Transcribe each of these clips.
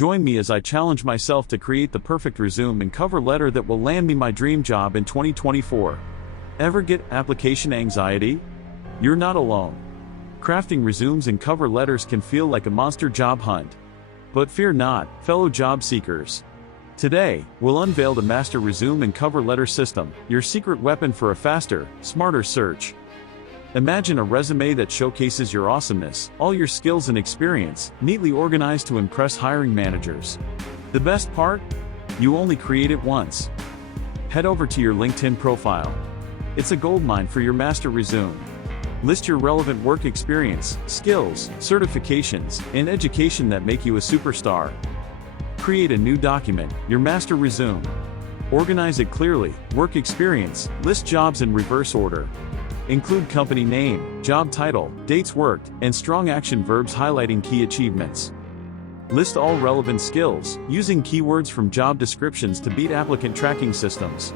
Join me as I challenge myself to create the perfect resume and cover letter that will land me my dream job in 2024. Ever get application anxiety? You're not alone. Crafting resumes and cover letters can feel like a monster job hunt. But fear not, fellow job seekers. Today, we'll unveil the master resume and cover letter system, your secret weapon for a faster, smarter search. Imagine a resume that showcases your awesomeness, all your skills and experience, neatly organized to impress hiring managers. The best part? You only create it once. Head over to your LinkedIn profile. It's a goldmine for your master resume. List your relevant work experience, skills, certifications, and education that make you a superstar. Create a new document, your master resume. Organize it clearly, work experience, list jobs in reverse order. Include company name, job title, dates worked, and strong action verbs highlighting key achievements. List all relevant skills, using keywords from job descriptions to beat applicant tracking systems.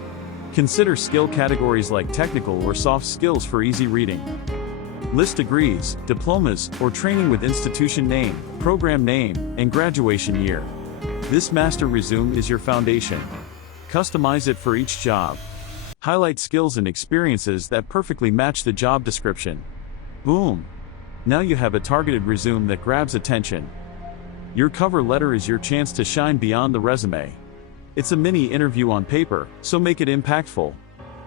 Consider skill categories like technical or soft skills for easy reading. List degrees, diplomas, or training with institution name, program name, and graduation year. This master resume is your foundation. Customize it for each job. Highlight skills and experiences that perfectly match the job description. Boom! Now you have a targeted resume that grabs attention. Your cover letter is your chance to shine beyond the resume. It's a mini interview on paper, so make it impactful.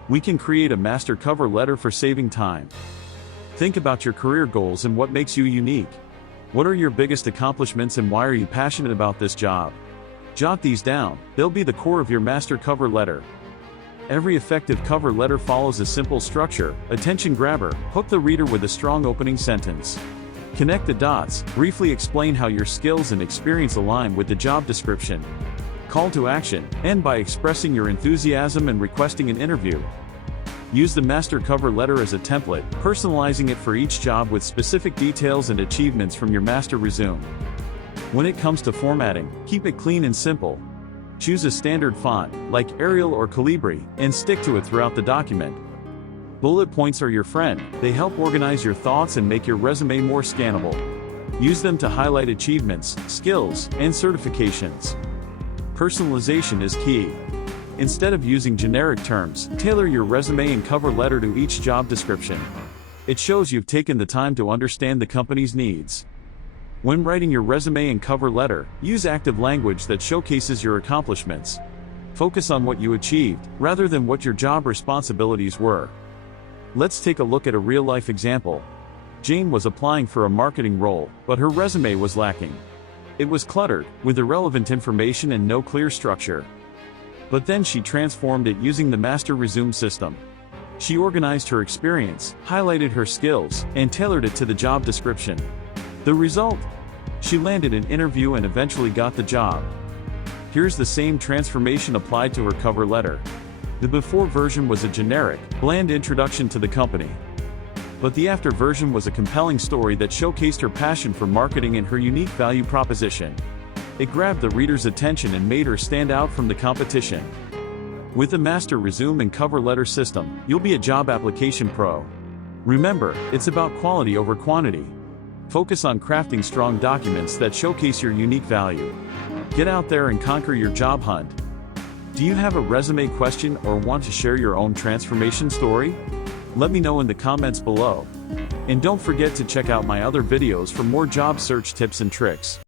We can create a master cover letter for saving time. Think about your career goals and what makes you unique. What are your biggest accomplishments and why are you passionate about this job? Jot these down, they'll be the core of your master cover letter. Every effective cover letter follows a simple structure: attention grabber, hook the reader with a strong opening sentence. Connect the dots, briefly explain how your skills and experience align with the job description. Call to action, end by expressing your enthusiasm and requesting an interview. Use the master cover letter as a template, personalizing it for each job with specific details and achievements from your master resume. When it comes to formatting, keep it clean and simple. Choose a standard font, like Arial or Calibri, and stick to it throughout the document. Bullet points are your friend, they help organize your thoughts and make your resume more scannable. Use them to highlight achievements, skills, and certifications. Personalization is key. Instead of using generic terms, tailor your resume and cover letter to each job description. It shows you've taken the time to understand the company's needs. When writing your resume and cover letter, use active language that showcases your accomplishments. Focus on what you achieved, rather than what your job responsibilities were. Let's take a look at a real-life example. Jane was applying for a marketing role, but her resume was lacking. It was cluttered, with irrelevant information and no clear structure. But then she transformed it using the master resume system. She organized her experience, highlighted her skills, and tailored it to the job description. The result? She landed an interview and eventually got the job. Here's the same transformation applied to her cover letter. The before version was a generic, bland introduction to the company. But the after version was a compelling story that showcased her passion for marketing and her unique value proposition. It grabbed the reader's attention and made her stand out from the competition. With the master resume and cover letter system, you'll be a job application pro. Remember, it's about quality over quantity. Focus on crafting strong documents that showcase your unique value. Get out there and conquer your job hunt. Do you have a resume question or want to share your own transformation story? Let me know in the comments below. And don't forget to check out my other videos for more job search tips and tricks.